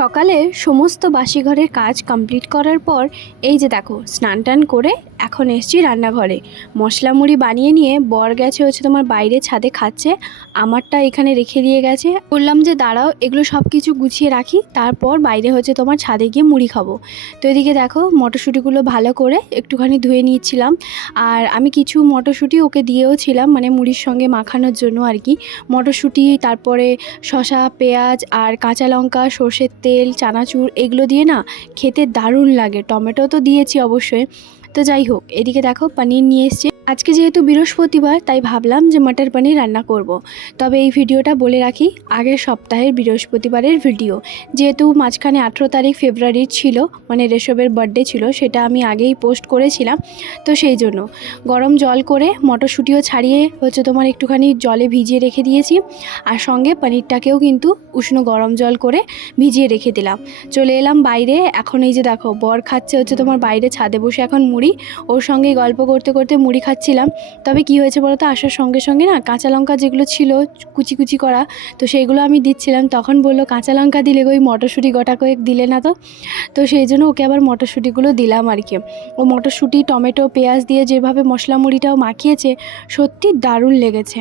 সকালে সমস্ত বাসি ঘরের কাজ কমপ্লিট করার পর এই যে দেখো স্নান টান করে এখন এসছি রান্নাঘরে। মশলা মুড়ি বানিয়ে নিয়ে বর গেছে হচ্ছে তোমার বাইরে ছাদে খাচ্ছে, আমারটা এখানে রেখে দিয়ে গেছে। বললাম যে দাঁড়াও এগুলো সব কিছু গুছিয়ে রাখি, তারপর বাইরে হচ্ছে তোমার ছাদে গিয়ে মুড়ি খাবো। তো এদিকে দেখো মটরশুঁটিগুলো ভালো করে একটুখানি ধুয়ে নিচ্ছিলাম, আর আমি কিছু মটরশুঁটি ওকে দিয়েও ছিলাম মানে মুড়ির সঙ্গে মাখানোর জন্য আর কি। মটরশুঁটি, তারপরে শসা, পেঁয়াজ আর কাঁচা লঙ্কা, সর্ষের তেল, চানাচুর এগুলো দিয়ে না খেতে দারুণ লাগে। টমেটো তো দিয়েছি অবশ্যই। তো যাই হোক, এদিকে দেখো পনির নিয়ে এসছে। আজকে যেহেতু বৃহস্পতিবার তাই ভাবলাম যে মটর পনির রান্না করব। তবে এই ভিডিওটা বলে রাখি আগের সপ্তাহের বৃহস্পতিবারের ভিডিও, যেহেতু মাঝখানে 18 তারিখ ফেব্রুয়ারির ছিল মানে রেশবের বার্থডে ছিল, সেটা আমি আগেই পোস্ট করেছিলাম। তো সেই জন্য গরম জল করে মটরশুঁটিও ছাড়িয়ে হচ্ছে তোমার একটুখানি জলে ভিজিয়ে রেখে দিয়েছি, আর সঙ্গে পনিরটাকেও কিন্তু উষ্ণ গরম জল করে ভিজিয়ে রেখে দিলাম। চলে এলাম বাইরে। এখন এই যে দেখো বর খাচ্ছে হচ্ছে তোমার বাইরে ছাদে বসে এখন মুড়ি, ওর সঙ্গে গল্প করতে করতে মুড়ি খাচ্ছিলাম। তবে কি হয়েছে বলো তো, আসার সঙ্গে সঙ্গে না কাঁচা লঙ্কা যেগুলো ছিল কুচি কুচি করা, তো সেইগুলো আমি দিচ্ছিলাম। তখন বললো কাঁচা লঙ্কা দিলে ওই মটরশুঁটি গোটা কয়েক দিলে না। তো সেই জন্য ওকে আবার মটরশুঁটিগুলো দিলাম আর কি। ও মটরশুঁটি, টমেটো, পেঁয়াজ দিয়ে যেভাবে মশলা মুড়িটাও মাখিয়েছে সত্যি দারুণ লেগেছে।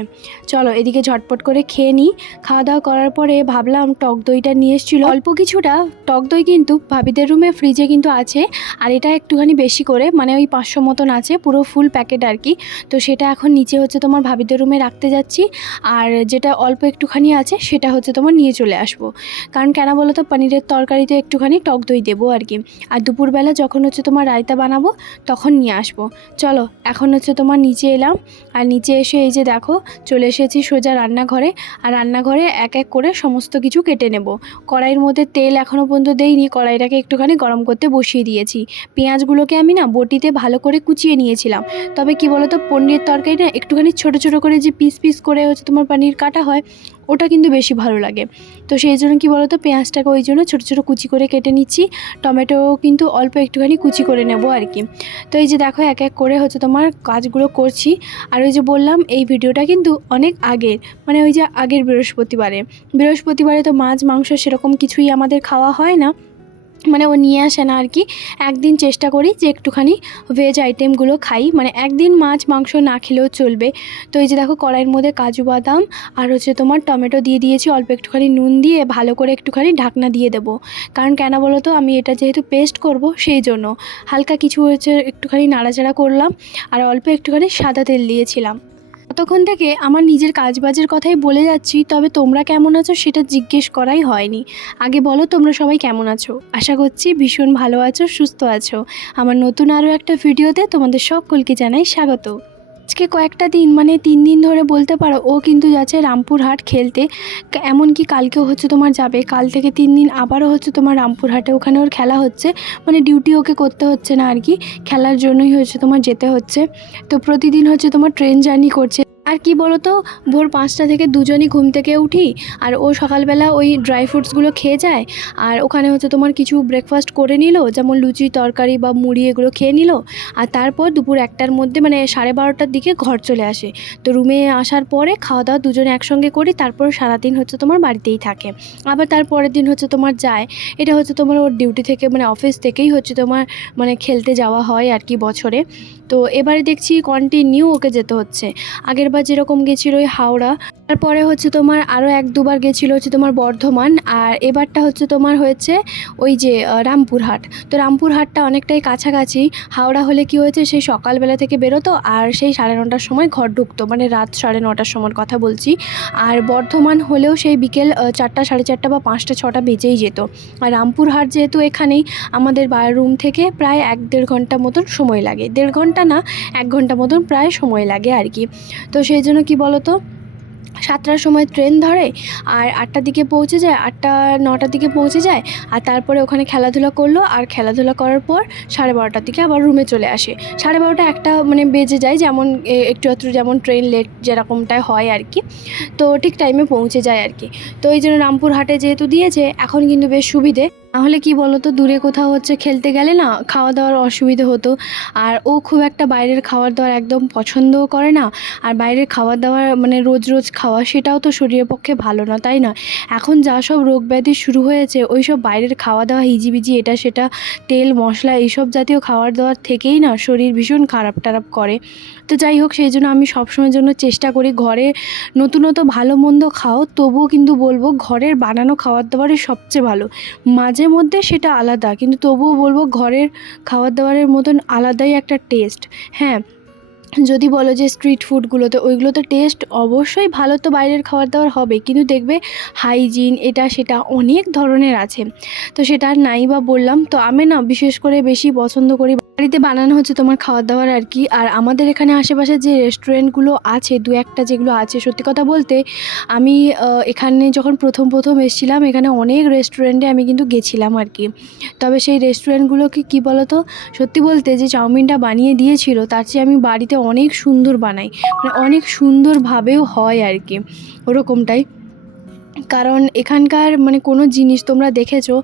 চলো এদিকে ঝটপট করে খেয়ে নিই। খাওয়া দাওয়া করার পরে ভাবলাম টক দইটা নিয়ে এসেছিলো অল্প কিছুটা টক দই, কিন্তু ভাবিদের রুমে ফ্রিজে কিন্তু আছে, আর এটা একটুখানি বেশি করে মানে ওই 500 মতন আছে, পুরো ফুল প্যাকেট আর কি। তো সেটা এখন নিচে হচ্ছে তোমার ভাবিদের রুমে রাখতে যাচ্ছি, আর যেটা অল্প একটুখানি আছে সেটা হচ্ছে তোমার নিয়ে চলে আসবো। কারণ কেন বলো তো, পনিরের তরকারিতে একটুখানি টক দই দেবো আর কি। আর দুপুরবেলা যখন হচ্ছে তোমার রায়তা বানাবো তখন নিয়ে আসবো। চলো এখন হচ্ছে তোমার নিচে এলাম, আর নিচে এসে এই যে দেখো চলে এসেছি সোজা রান্নাঘরে। আর রান্নাঘরে এক এক করে সমস্ত কিছু কেটে নেব। কড়াইয়ের মধ্যে তেল এখনও পর্যন্ত দেইনি, কড়াইটাকে একটুখানি গরম করতে বসিয়ে দিয়েছি। পেঁয়াজগুলোকে আমি না বটিতে ভালো করে কুচিয়ে নিয়েছিলাম। তবে কি বলো তো, পনিরের তরকারি না একটুখানি ছোট ছোট করে যে পিস পিস করে হচ্ছে তোমার পনির কাটা হয়, ওটা কিন্তু বেশি ভালো লাগে। তো সেই জন্য কি বলো তো, পেঁয়াজটাকে ওই জন্য ছোটো ছোটো কুচি করে কেটে নিচ্ছি। টমেটো কিন্তু অল্প একটুখানি কুচি করে নেব আর কি। তো এই যে দেখো এক এক করে হচ্ছে তোমার কাজগুলো করছি। আর ওই যে বললাম এই ভিডিওটা কিন্তু অনেক আগের, মানে ওই যে আগের বৃহস্পতিবারে তো মাছ মাংস সেরকম কিছুই আমাদের খাওয়া হয় না, মানে ও নিয়ে আসে না আর কি। একদিন চেষ্টা করি যে একটুখানি ভেজ আইটেমগুলো খাই, মানে একদিন মাছ মাংস না খেলেও চলবে। তো এই যে দেখো কড়াইয়ের মধ্যে কাজু বাদাম আর হচ্ছে তোমার টমেটো দিয়ে দিয়েছি, অল্প একটুখানি নুন দিয়ে ভালো করে একটুখানি ঢাকনা দিয়ে দেবো। কারণ কেন বলো তো, আমি এটা যেহেতু পেস্ট করব সেই জন্য হালকা কিছু হচ্ছে একটুখানি নাড়াচাড়া করলাম, আর অল্প একটুখানি সাদা তেল দিয়েছিলাম। ততক্ষণ থেকে আমার নিজের কাজবাজের কথাই বলে যাচ্ছি, তবে তোমরা কেমন আছো সেটা জিজ্ঞেস করাই হয়নি। আগে বলো তোমরা সবাই কেমন আছো? আশা করছি ভীষণ ভালো আছো, সুস্থ আছো। আমার নতুন আরও একটা ভিডিওতে তোমাদের সকলকে জানাই স্বাগত। আজকে কয়েকটা দিন মানে 3 দিন ধরে বলতে পারো ও কিন্তু যাচ্ছে রামপুরহাট খেলতে। এমনকি কালকেও হচ্ছে তোমার যাবে, কাল থেকে 3 দিন আবারও হচ্ছে তোমার রামপুরহাটে, ওখানে ওর খেলা হচ্ছে। মানে ডিউটি ওকে করতে হচ্ছে না আর কি, খেলার জন্যই হচ্ছে তোমার যেতে হচ্ছে। তো প্রতিদিন হচ্ছে তোমার ট্রেন জার্নি করছে। আর কি বলো তো, ভোর 5টা থেকে দুজনই ঘুম থেকে উঠি, আর ও সকালবেলা ওই ড্রাই ফ্রুটসগুলো খেয়ে যায়, আর ওখানে হচ্ছে তোমার কিছু ব্রেকফাস্ট করে নিল, যেমন লুচি তরকারি বা মুড়ি এগুলো খেয়ে নিল। আর তারপর দুপুর 1টার মধ্যে মানে 12:30টার দিকে ঘর চলে আসে। তো রুমে আসার পরে খাওয়া দাওয়া দুজনে একসঙ্গে করি, তারপর সারাদিন হচ্ছে তোমার বাড়িতেই থাকে। আবার তারপরের দিন হচ্ছে তোমার যায়, এটা হচ্ছে তোমার ওর ডিউটি থেকে মানে অফিস থেকেই হচ্ছে তোমার মানে খেলতে যাওয়া হয় আর কি বছরে। তো এবারে দেখছি কন্টিনিউ ওকে যেতে হচ্ছে। আগের বার যেরকম গেছিলো ওই হাওড়া, তারপরে হচ্ছে তোমার আরও 1-2বার গেছিলো হচ্ছে তোমার বর্ধমান, আর এবারটা হচ্ছে তোমার হয়েছে ওই যে রামপুরহাট। তো রামপুরহাটটা অনেকটাই কাছাকাছি। হাওড়া হলে কি হয়েছে, সেই সকালবেলা থেকে বেরোতো আর সেই 9:30টার সময় ঘর ঢুকতো, মানে রাত 9:30টার সময় কথা বলছি। আর বর্ধমান হলেও সেই বিকেল 4টা, 4:30 বা 5টা, 6টা বেজেই যেত। আর রামপুরহাট যেহেতু এখানেই আমাদের রুম থেকে প্রায় 1-1.5 ঘন্টা মতন সময় লাগে, 1.5 ঘন্টা না 1 ঘন্টা মতন প্রায় সময় লাগে আর কি। তো সেই জন্য কি বলো তো, 7টার সময় ট্রেন ধরে, আর 8টার দিকে পৌঁছে যায়, 8টা-9টার দিকে পৌঁছে যায়। আর তারপরে ওখানে খেলাধুলা করলো, আর খেলাধুলা করার পর 12:30টার দিকে আবার রুমে চলে আসে। 12:30 1টা মানে বেজে যায়, যেমন একটু একটু যেমন ট্রেন লেট যেরকমটায় হয় আর কি। তো ঠিক টাইমে পৌঁছে যায় আর কি। তো এই জন্য রামপুরহাটে যেহেতু দিয়েছে এখন কিন্তু বেশ সুবিধে। নাহলে কি বলো তো, দূরে কোথাও হচ্ছে খেলতে গেলে না খাওয়া দাওয়ার অসুবিধে হতো। আর ও খুব একটা বাইরের খাবার দাবার একদম পছন্দও করে না। আর বাইরের খাবার দাবার মানে রোজ রোজ খাওয়া সেটাও তো শরীরের পক্ষে ভালো না, তাই না? এখন যা সব রোগ ব্যাধি শুরু হয়েছে ওই সব বাইরের খাওয়া দাওয়া হিজিবিজি এটা সেটা তেল মশলা এইসব জাতীয় খাবার দাবার থেকেই না শরীর ভীষণ খারাপ টারাপ করে। তো যাই হোক, সেই জন্য আমি সবসময়ের জন্য চেষ্টা করি ঘরে নতুনত ভালো মন্দ খাও, তবুও কিন্তু বলবো ঘরের বানানো খাবার দাবারই সবচেয়ে ভালো। মাঝে মধ্যে সেটা আলাদা, কিন্তু তবুও বলবো ঘরের খাবার দাবারের মতন আলাদাই একটা টেস্ট। হ্যাঁ, যদি বলো যে স্ট্রিট ফুডগুলোতে ওইগুলোতে টেস্ট অবশ্যই ভালো, তো বাইরের খাবার দাবার হবে, কিন্তু দেখবে হাইজিন এটা সেটা অনেক ধরনের আছে। তো সেটা আর নাই বা বললাম। তো আমি না বিশেষ করে বেশি পছন্দ করি বাড়িতে বানানো হচ্ছে তোমার খাবার দাবার আর কি। আর আমাদের এখানে আশেপাশে যে রেস্টুরেন্টগুলো আছে দু একটা যেগুলো আছে, সত্যি কথা বলতে আমি এখানে যখন প্রথম এসেছিলাম এখানে অনেক রেস্টুরেন্টে আমি কিন্তু গেছিলাম আর কি। তবে সেই রেস্টুরেন্টগুলোকে কী বলো তো, সত্যি বলতে যে চাউমিনটা বানিয়ে দিয়েছিল তার চেয়ে আমি বাড়িতে অনেক সুন্দর বানাই, মানে অনেক সুন্দরভাবেও হয় আর কি ওরকমটাই। কারণ এখানকার মানে কোনো জিনিস তোমরা দেখেছো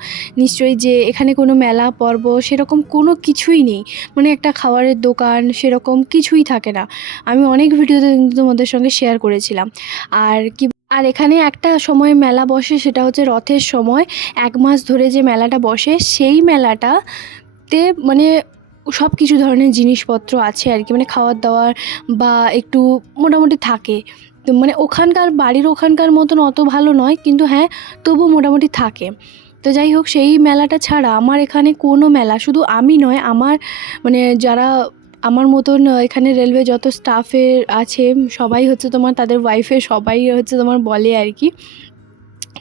নিশ্চয়ই যে এখানে কোনো মেলা পর্ব সেরকম কোনো কিছুই নেই, মানে একটা খাবারের দোকান সেরকম কিছুই থাকে না। আমি অনেক ভিডিওতে কিন্তু তোমাদের সঙ্গে শেয়ার করেছিলাম। আর কি, আর এখানে একটা সময় মেলা বসে, সেটা হচ্ছে রথের সময় 1 মাস ধরে যে মেলাটা বসে, সেই মেলাটাতে মানে সব কিছু ধরনের জিনিসপত্র আছে আর কি, মানে খাওয়ার দাওয়ার বা একটু মোটামুটি থাকে। তো মানে ওখানকার বাড়ির ওখানকার মতন অত ভালো নয়, কিন্তু হ্যাঁ তবু মোটামুটি থাকে। তো যাই হোক, সেই মেলাটা ছাড়া আমার এখানে কোনো মেলা, শুধু আমি নয়, আমার মানে যারা আমার মতন এখানে রেলওয়ে যত স্টাফের আছে সবাই হচ্ছে তোমার তাদের ওয়াইফে সবাই হচ্ছে তোমার বলে আর কি।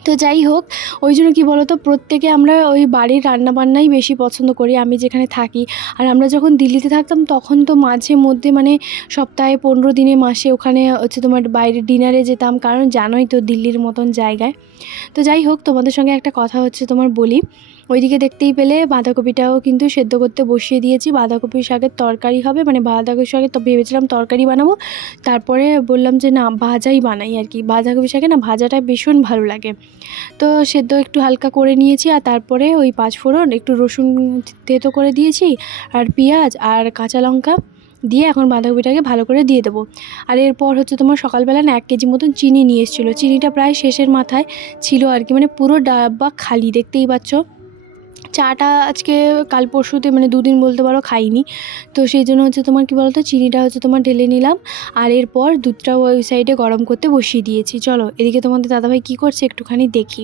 তো যাই হোক, ওই জন্য কী বলো তো, প্রত্যেকে আমরা ওই বাড়ির রান্নাবান্নাই বেশি পছন্দ করি আমি যেখানে থাকি। আর আমরা যখন দিল্লিতে থাকতাম তখন তো মাঝে মধ্যে মানে সপ্তাহে 15 দিনে মাসে ওখানে হচ্ছে তোমার বাইরে ডিনারে যেতাম, কারণ জানোই তো দিল্লির মতন জায়গায়। তো যাই হোক, তোমাদের সঙ্গে একটা কথা হচ্ছে তোমার বলি, ওইদিকে দেখতেই পেলে বাঁধাকপিটাও কিন্তু সেদ্ধ করতে বসিয়ে দিয়েছি। বাঁধাকপির শাকের তরকারি হবে, মানে বাঁধাকপির শাকের তো ভেবেছিলাম তরকারি বানাবো, তারপরে বললাম যে না ভাজাই বানাই আর কি। বাঁধাকপির শাকে না ভাজাটা ভীষণ ভালো লাগে। তো সেদ্ধ একটু হালকা করে নিয়েছি, আর তারপরে ওই 5 ফোড়ন একটু রসুন থেতো করে দিয়েছি, আর পেঁয়াজ আর কাঁচা লঙ্কা দিয়ে এখন বাঁধাকপিটাকে ভালো করে দিয়ে দেবো। আর এরপর হচ্ছে তোমার সকালবেলা না 1 কেজি মতন চিনি নিয়ে এসেছিলো, চিনিটা প্রায় শেষের মাথায় ছিল আর কি, মানে পুরো ডাব্বা খালি, দেখতেই পাচ্ছ। চাটা আজকে কাল পরশুতে মানে 2 দিন বলতে পারো খাইনি। তো সেই জন্য হচ্ছে তোমার কী বলো তো, চিনিটা হচ্ছে তোমার ঢেলে নিলাম, আর এরপর দুধটাও ওই সাইডে গরম করতে বসিয়ে দিয়েছি। চলো এদিকে তোমাদের দাদাভাই কী করছে একটুখানি দেখি।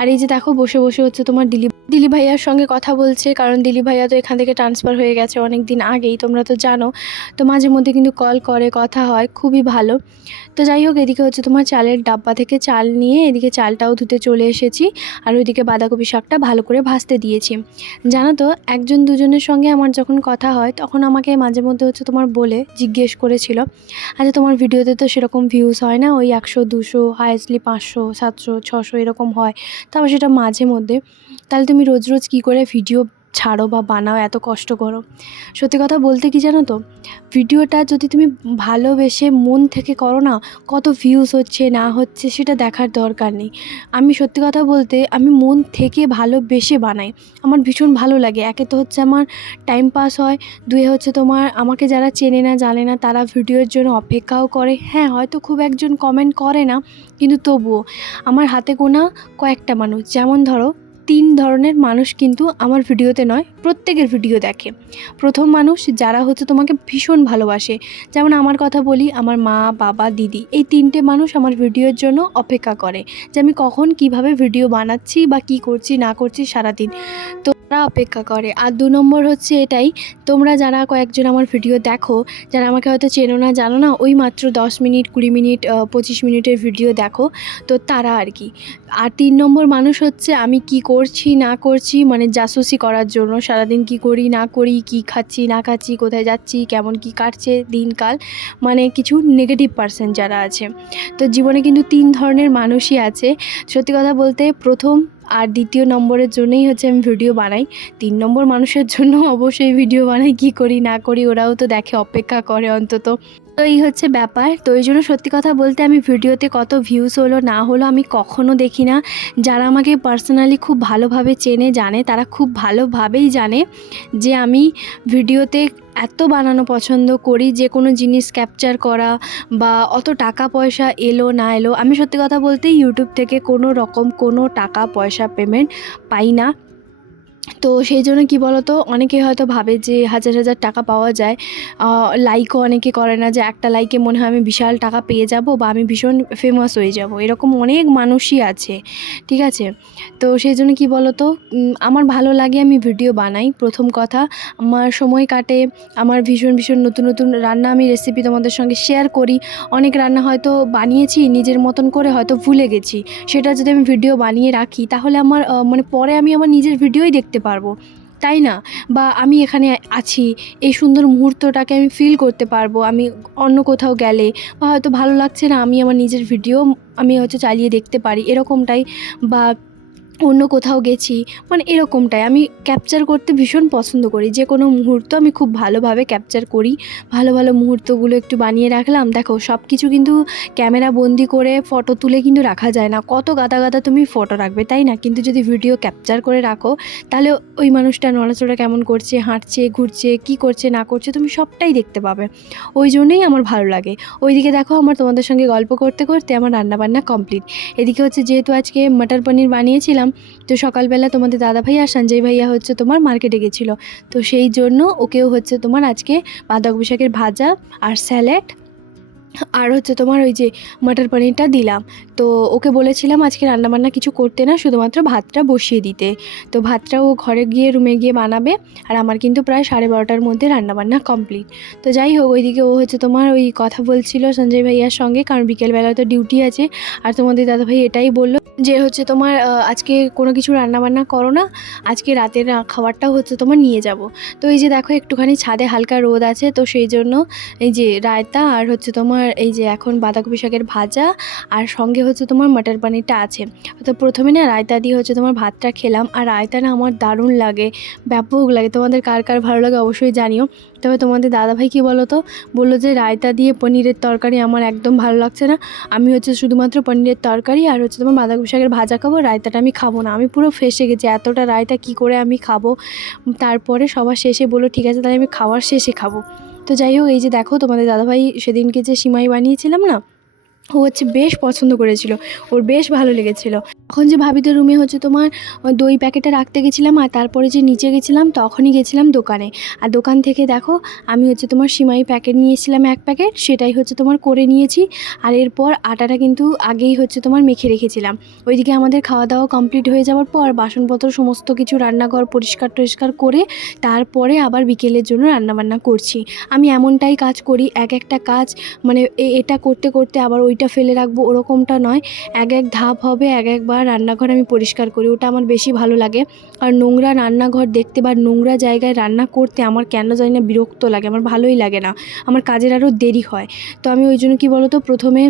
আর এই যে দেখো বসে বসে হচ্ছে তোমার দিলীপ ভাইয়ার সঙ্গে কথা বলছে, কারণ দিলীপ ভাইয়া তো এখান থেকে ট্রান্সফার হয়ে গেছে অনেক দিন আগেই, তোমরা তো জানো। তো মাঝে মধ্যে কিন্তু কল করে, কথা হয়, খুবই ভালো। তো যাই হোক, এদিকে হচ্ছে তোমার চালের ডাব্বা থেকে চাল নিয়ে এদিকে চালটাও ধুতে চলে এসেছি, আর ওইদিকে বাঁধাকপি শাকটা ভালো করে ভাজতে দিয়েছি। জানো তো, একজন দুজনের সঙ্গে আমার যখন কথা হয় তখন আমাকে মাঝে মধ্যে হচ্ছে তোমার বলে জিজ্ঞেস করেছিল, আচ্ছা তোমার ভিডিওতে তো সেরকম ভিউজ হয় না, ওই 100 200 হাইয়েস্টলি 500 700 600 এরকম হয়, তারপর সেটা মাঝে মধ্যে, তাহলে তুমি রোজ রোজ কী করে ভিডিও ছাড়ো বা বানাও, এত কষ্ট করো? সত্যি কথা বলতে কি জানো তো, ভিডিওটা যদি তুমি ভালোবেসে মন থেকে করো না, কত ভিউজ হচ্ছে না হচ্ছে সেটা দেখার দরকার নেই। আমি সত্যি কথা বলতে আমি মন থেকে ভালোবেসে বানাই, আমার ভীষণ ভালো লাগে। একে তো হচ্ছে আমার টাইম পাস হয়, দুয়ে হচ্ছে তোমার আমাকে যারা চেনে না জানে না তারা ভিডিওর জন্য অপেক্ষাও করে। হ্যাঁ, হয়তো খুব একজন কমেন্ট করে না, কিন্তু তবুও আমার হাতে গোনা কয়েকটা মানুষ, যেমন ধরো 3 ধরনের মানুষ কিন্তু আমার ভিডিওতে নয় প্রত্যেকের ভিডিও দেখে। প্রথম মানুষ যারা হচ্ছে তোমাকে ভীষণ ভালোবাসে, যেমন আমার কথা বলি, আমার মা বাবা দিদি, এই 3টে মানুষ আমার ভিডিওর জন্য অপেক্ষা করে যে আমি কখন কিভাবে ভিডিও বানাচ্ছি বা কি করছি না করছি সারাদিন, তো তারা অপেক্ষা করে। আর 2 নম্বর হচ্ছে এটাই, তোমরা যারা কয়েকজন আমার ভিডিও দেখো, যারা আমাকে হয়তো চেনো না জানো না, ওই মাত্র 10 মিনিট 20 মিনিট 25 মিনিটের ভিডিও দেখো, তো তারা আর কি। আর 3 নম্বর মানুষ হচ্ছে আমি কি করছি না করছি মানে জাসুসি করার জন্য, সারাদিন কি করি না করি, কি খাচ্ছি না খাচ্ছি, কোথায় যাচ্ছি, কেমন কি কাটছে দিনকাল, মানে কিছু নেগেটিভ পার্সন যারা আছে। তো জীবনে কিন্তু 3 ধরনের মানুষই আছে। সত্যি কথা বলতে প্রথম আর দ্বিতীয় নম্বরের জন্যই হচ্ছে আমি ভিডিও বানাই। 3 নম্বর মানুষের জন্য অবশ্যই ভিডিও বানাই, কি করি না করি ওরাও তো দেখে, অপেক্ষা করে অন্তত। তো এই হচ্ছে ব্যাপার। তো এই জন্য সত্যি কথা বলতে আমি ভিডিওতে কত ভিউজ হলো না হলো আমি কখনো দেখি না। যারা আমাকে পার্সোনালি খুব ভালোভাবে চেনে জানে, তারা খুব ভালোভাবেই জানে যে আমি ভিডিওতে এত বানানো পছন্দ করি, যে কোনো জিনিস ক্যাপচার করা বা অত টাকা পয়সা এলো না এলো, আমি সত্যি কথা বলতে ইউটিউব থেকে কোনো রকম কোনো টাকা পয়সা পেমেন্ট পাই না। তো সেই জন্য কী বলো তো, অনেকে হয়তো ভাবে যে হাজার হাজার টাকা পাওয়া যায়, লাইকও অনেকে করে না, যে একটা লাইকে মনে হয় আমি বিশাল টাকা পেয়ে যাব বা আমি ভীষণ ফেমাস হয়ে যাব, এরকম অনেক মানুষই আছে, ঠিক আছে। তো সেই জন্য কী বলো তো, আমার ভালো লাগে, আমি ভিডিও বানাই, প্রথম কথা আমার সময় কাটে, আমার ভীষণ ভীষণ নতুন নতুন রান্না আমি রেসিপি তোমাদের সঙ্গে শেয়ার করি। অনেক রান্না হয়তো বানিয়েছি নিজের মতন করে, হয়তো ভুলে গেছি, সেটা যদি আমি ভিডিও বানিয়ে রাখি তাহলে আমার মানে পরে আমি আমার নিজের ভিডিওই দেখতে পারবো, তাই না? বা আমি এখানে আছি, এই সুন্দর মুহূর্তটাকে আমি ফিল করতে পারবো আমি অন্য কোথাও গেলে, বা হয়তো ভালো লাগছে না, আমি আমার নিজের ভিডিও আমি হচ্ছে চালিয়ে দেখতে পারি, এরকমটাই। বা অন্য কোথাও গেছি, মানে এরকমটাই আমি ক্যাপচার করতে ভীষণ পছন্দ করি। যে কোনো মুহূর্ত আমি খুব ভালোভাবে ক্যাপচার করি, ভালো ভালো মুহূর্তগুলো একটু বানিয়ে রাখলাম। দেখো সব কিছু কিন্তু ক্যামেরা বন্দি করে ফটো তুলে কিন্তু রাখা যায় না, কত গাদা গাদা তুমি ফটো রাখবে, তাই না? কিন্তু যদি ভিডিও ক্যাপচার করে রাখো তাহলে ওই মানুষটা নড়াচড়া কেমন করছে, হাঁটছে, ঘুরছে, কি করছে না করছে, তুমি সবটাই দেখতে পাবে। ওই জন্যই আমার ভালো লাগে। ওইদিকে দেখো আমার তোমাদের সঙ্গে গল্প করতে করতে আমার রান্নাবান্না কমপ্লিট। এদিকে হচ্ছে যেহেতু আজকে মটর পনির বানিয়েছিলাম, তো সকালবেলা তোমাদের দাদাভাই আর সঞ্জয় ভাইয়া হচ্ছে তোমার মার্কেটে গেছিলো, তো সেই জন্য ওকেও হচ্ছে তোমার আজকে বাঁধাকপি শাকের ভাজা আর স্যালাড আর হচ্ছে তোমার ওই যে মটর পনিরটা দিলাম। তো ওকে বলেছিলাম আজকে রান্নাবান্না কিছু করতে না, শুধুমাত্র ভাতটা বসিয়ে দিতে। তো ভাতটা ও ঘরে গিয়ে রুমে গিয়ে বানাবে, আর আমার কিন্তু প্রায় 12:30টার মধ্যে রান্নাবান্না কমপ্লিট। তো যাই হোক, ওইদিকে ও হচ্ছে তোমার ওই কথা বলছিল সঞ্জয় ভাইয়ার সঙ্গে, কারণ বিকেলবেলা তো ডিউটি আছে। আর তোমাদের দাদাভাই এটাই বললো যে হচ্ছে তোমার আজকে কোনো কিছু রান্নাবান্না করো না, আজকে রাতের খাবারটাও হচ্ছে তোমার নিয়ে যাব। তো এই যে দেখো একটুখানি ছাদে হালকা রোদ আছে, তো সেই জন্য এই যে রায়তা আর হচ্ছে তোমার এই যে এখন বাঁধাকপি শাকের ভাজা আর সঙ্গে হচ্ছে তোমার মটর পনিরটা আছে। তো প্রথমে না রায়তা দিয়ে হচ্ছে তোমার ভাতটা খেলাম, আর রায়তা না আমার দারুণ লাগে, ব্যাপক লাগে। তোমাদের কার কার ভালো লাগে অবশ্যই জানিও। তবে তোমাদের দাদাভাই কী বলো তো, বললো যে রায়তা দিয়ে পনিরের তরকারি আমার একদম ভালো লাগছে না, আমি হচ্ছে শুধুমাত্র পনিরের তরকারি আর হচ্ছে তোমার বাঁধাকপি শাকের ভাজা খাবো, রায়তাটা আমি খাবো না। আমি পুরো ফেঁসে গেছি, এতটা রায়তা কি করে আমি খাবো। তারপরে সবার শেষে বললো ঠিক আছে তাহলে আমি খাওয়ার শেষে খাবো। তো যাই হোক, এই যে দেখো তোমাদের দাদাভাই সেদিনকে যে সিমাই বানিয়েছিলাম না, ও হচ্ছে বেশ পছন্দ করেছিল, ওর বেশ ভালো লেগেছিলো। তখন যে ভাবিদের রুমে হচ্ছে তোমার দই প্যাকেটটা রাখতে গেছিলাম, আর তারপরে যে নিচে গেছিলাম তখনই গেছিলাম দোকানে, আর দোকান থেকে দেখো আমি হচ্ছে তোমার সিমাই প্যাকেট নিয়েছিলাম 1 প্যাকেট, সেটাই হচ্ছে তোমার করে নিয়েছি। আর এরপর আটাটা কিন্তু আগেই হচ্ছে তোমার মেখে রেখেছিলাম। ওইদিকে আমাদের খাওয়া দাওয়া কমপ্লিট হয়ে যাওয়ার পর বাসনপত্র সমস্ত কিছু রান্নাঘর পরিষ্কার টরিষ্কার করে তারপরে আবার বিকেলের জন্য রান্নাবান্না করছি। আমি এমনটাই কাজ করি, একটা কাজ মানে এটা করতে করতে আবার ওইটা ফেলে রাখবো, ওরকমটা নয়। এক ধাপ হবে, একবার রান্নাঘর আমি পরিষ্কার করি, ওটা আমার বেশি ভালো লাগে। আর নোংরা রান্নাঘর দেখতে বা নোংরা জায়গায় রান্না করতে আমার কেন জানি না বিরক্ত লাগে, আমার ভালোই লাগে না, আমার কাজের আরও দেরি হয়। তো আমি ওই জন্য কী বলো তো, প্রথমে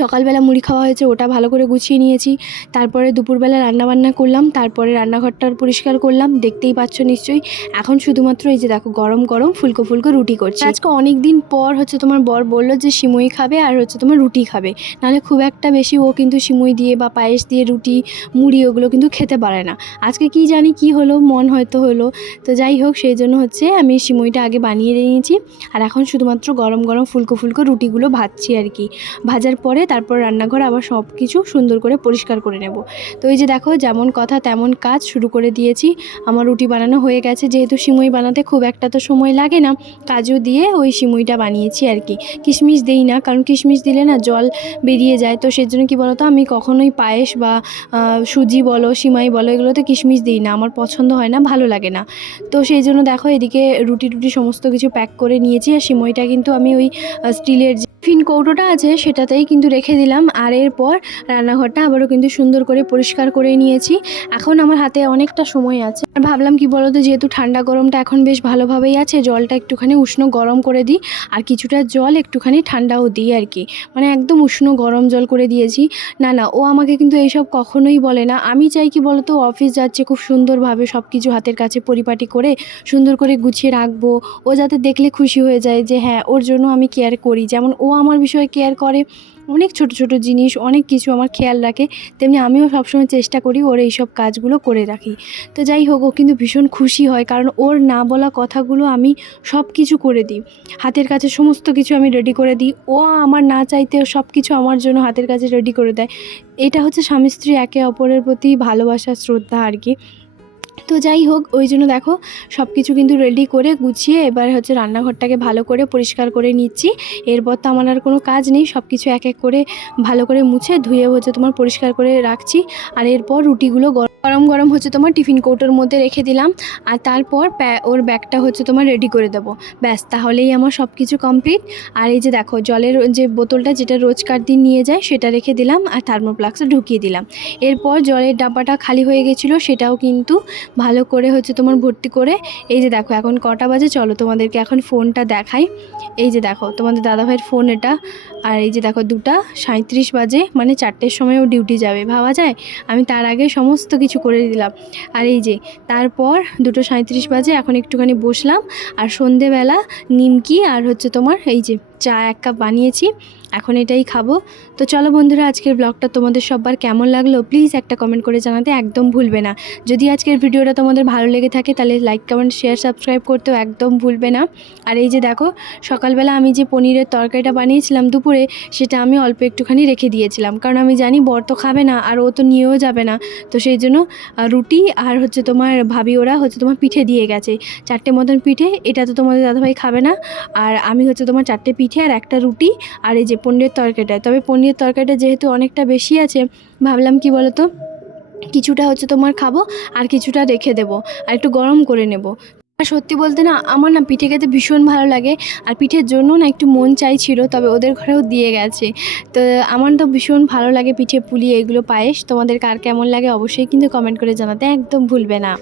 সকালবেলা মুড়ি খাওয়া হয়েছে, ওটা ভালো করে গুছিয়ে নিয়েছি। তারপরে দুপুরবেলা রান্নাবান্না করলাম, তারপরে রান্নাঘরটা পরিষ্কার করলাম, দেখতেই পাচ্ছ নিশ্চয়ই। এখন শুধুমাত্র এই যে দেখো গরম গরম ফুলকো ফুলকো রুটি করছি। আজকে অনেক দিন পর হচ্ছে তোমার বর বললো যে সিমুই খাবে আর হচ্ছে তোমার রুটি খাবে, নাহলে খুব একটা বেশি ও কিন্তু সিমুই দিয়ে বা পায়েস দিয়ে রুটি মুড়ি ওগুলো কিন্তু খেতে পারে না। আজকে কি জানি কি হলো, মন হয়তো হলো। তো যাই হোক, সেই জন্য হচ্ছে আমি সিমুইটা আগে বানিয়ে নিয়েছি, আর এখন শুধুমাত্র গরম গরম ফুলকো ফুলকো রুটিগুলো ভাজছি আর কি। ভাজার পরে তারপর রান্নাঘর আবার সব কিছু সুন্দর করে পরিষ্কার করে নেব। তো এই যে দেখো যেমন কথা তেমন কাজ শুরু করে দিয়েছি। আমার রুটি বানানো হয়ে গেছে, যেহেতু সিমুই বানাতে খুব একটা তো সময় লাগে না, কাজু দিয়ে ওই সিমুইটা বানিয়েছি আর কি। কিশমিশ দেই না, কারণ কিশমিশ দিলে না জল বেরিয়ে যায়। তো সেই জন্য কী বলো তো, আমি কখনোই পায়েস বা সুজি বলো সিমাই বলো এগুলোতে কিশমিশ দিই না, আমার পছন্দ হয় না, ভালো লাগে না। তো সেই জন্য দেখো এদিকে রুটি টুটি সমস্ত কিছু প্যাক করে নিয়েছি, আর সিমুইটা কিন্তু আমি ওই স্টিলের যে টিফিন কৌটোটা আছে সেটাতেই কিন্তু রেখে দিলাম। আর এরপর রান্নাঘরটা আবারও কিন্তু সুন্দর করে পরিষ্কার করে নিয়েছি। এখন আমার হাতে অনেকটা সময় আছে, আর ভাবলাম কি বলো তো, যেহেতু ঠান্ডা গরমটা এখন বেশ ভালোভাবেই আছে, জলটা একটুখানি উষ্ণ গরম করে দিই আর কিছুটা জল একটুখানি ঠান্ডাও দিই আর কি, মানে একদম উষ্ণ গরম জল করে দিয়েছি। না না, ও আমাকে কিন্তু এইসব কখনোই বলে না। আমি চাই কি বলো তো, অফিস যাচ্ছে খুব সুন্দরভাবে সব কিছু হাতের কাছে পরিপাটি করে সুন্দর করে গুছিয়ে রাখবো, ও যাতে দেখলে খুশি হয়ে যায় যে হ্যাঁ ওর জন্য আমি কেয়ার করি। যেমন ও আমার বিষয়ে কেয়ার করে, অনেক ছোট ছোট জিনিস অনেক কিছু আমার খেয়াল রাখে, তেমনি আমিও সবসময় চেষ্টা করি ওর এইসব কাজগুলো করে রাখি। তো যাই হোক, ও কিন্তু ভীষণ খুশি হয়, কারণ ওর না বলা কথাগুলো আমি সব কিছু করে দিই, হাতের কাছে সমস্ত কিছু আমি রেডি করে দিই। ও আমার না চাইতেও সব কিছু আমার জন্য হাতের কাছে রেডি করে দেয়। এটা হচ্ছে স্বামী স্ত্রী একে অপরের প্রতি ভালোবাসা শ্রদ্ধা আর কি। তো যাই হোক, ওই জন্য দেখো সব কিছু কিন্তু রেডি করে গুছিয়ে এবার হচ্ছে রান্নাঘরটাকে ভালো করে পরিষ্কার করে নিচ্ছি। এরপর তো আমার আর কোনো কাজ নেই, সব কিছু এক এক করে ভালো করে মুছে ধুয়ে হচ্ছে তোমার পরিষ্কার করে রাখছি। আর এরপর রুটিগুলো গরম গরম হচ্ছে তোমার টিফিন কৌটোর মধ্যে রেখে দিলাম। আর তারপর ওর ব্যাগটা হচ্ছে তোমার রেডি করে দেবো, ব্যাস তাহলেই আমার সব কিছু কমপ্লিট। আর এই যে দেখো জলের যে বোতলটা যেটা রোজকার দিন নিয়ে যায় সেটা রেখে দিলাম আর থার্মোফ্লাস্কটা ঢুকিয়ে দিলাম। এরপর জলের ডাব্বাটা খালি হয়ে গেছিলো, সেটাও কিন্তু ভালো করে হচ্ছে তোমার ভর্তি করে। এই যে দেখো এখন কটা বাজে, চলো তোমাদেরকে এখন ফোনটা দেখাই। এই যে দেখো তোমাদের দাদাভাইয়ের ফোন এটা। আর এই যে দেখো 2:37 বাজে, মানে 4টের সময় ও ডিউটি যাবে, ভাবা যায়। আমি তার আগে সমস্ত কিছু করে দিলাম। আর এই যে তারপর 2:37 বাজে, এখন একটুখানি বসলাম আর সন্ধেবেলা নিমকি আর হচ্ছে তোমার এই যে চা 1 কাপ বানিয়েছি, এখন এটাই খাবো। তো চলো বন্ধুরা, আজকের ব্লগটা তোমাদের সবার কেমন লাগলো প্লিজ একটা কমেন্ট করে জানাতে একদম ভুলবে না। যদি আজকের ভিডিওটা তোমাদের ভালো লেগে থাকে তাহলে লাইক কমেন্ট শেয়ার সাবস্ক্রাইব করতেও একদম ভুলবে না। আর এই যে দেখো সকালবেলা আমি যে পনিরের তরকারিটা বানিয়েছিলাম দুপুরে, সেটা আমি অল্প একটুখানি রেখে দিয়েছিলাম, কারণ আমি জানি বর তো খাবে না আর ও তো নিয়েও যাবে না। তো সেই জন্য রুটি আর হচ্ছে তোমার ভাবি ওরা হচ্ছে তোমার পিঠে দিয়ে গেছে, 4টে মতন পিঠে। এটা তো তোমাদের দাদাভাই খাবে না, আর আমি হচ্ছে তোমার 4টে পিঠে আর একটা রুটি আর এই যে পনিরের তরকারিটা। তবে পনিরের তরকারিটা যেহেতু অনেকটা বেশি আছে, ভাবলাম কি বলো তো, কিছুটা হচ্ছে তোমার খাবো আর কিছুটা রেখে দেবো আর একটু গরম করে নেব। আর সত্যি বলতে না, আমার না পিঠে খেতে ভীষণ ভালো লাগে, আর পিঠের জন্য না একটু মন চাইছিল, তবে ওদের ঘরেও দিয়ে গেছে। তো আমার তো ভীষণ ভালো লাগে পিঠে পুলি এগুলো পায়েস। তোমাদের কার কেমন লাগে অবশ্যই কিন্তু কমেন্ট করে জানাতে একদম ভুলবে না।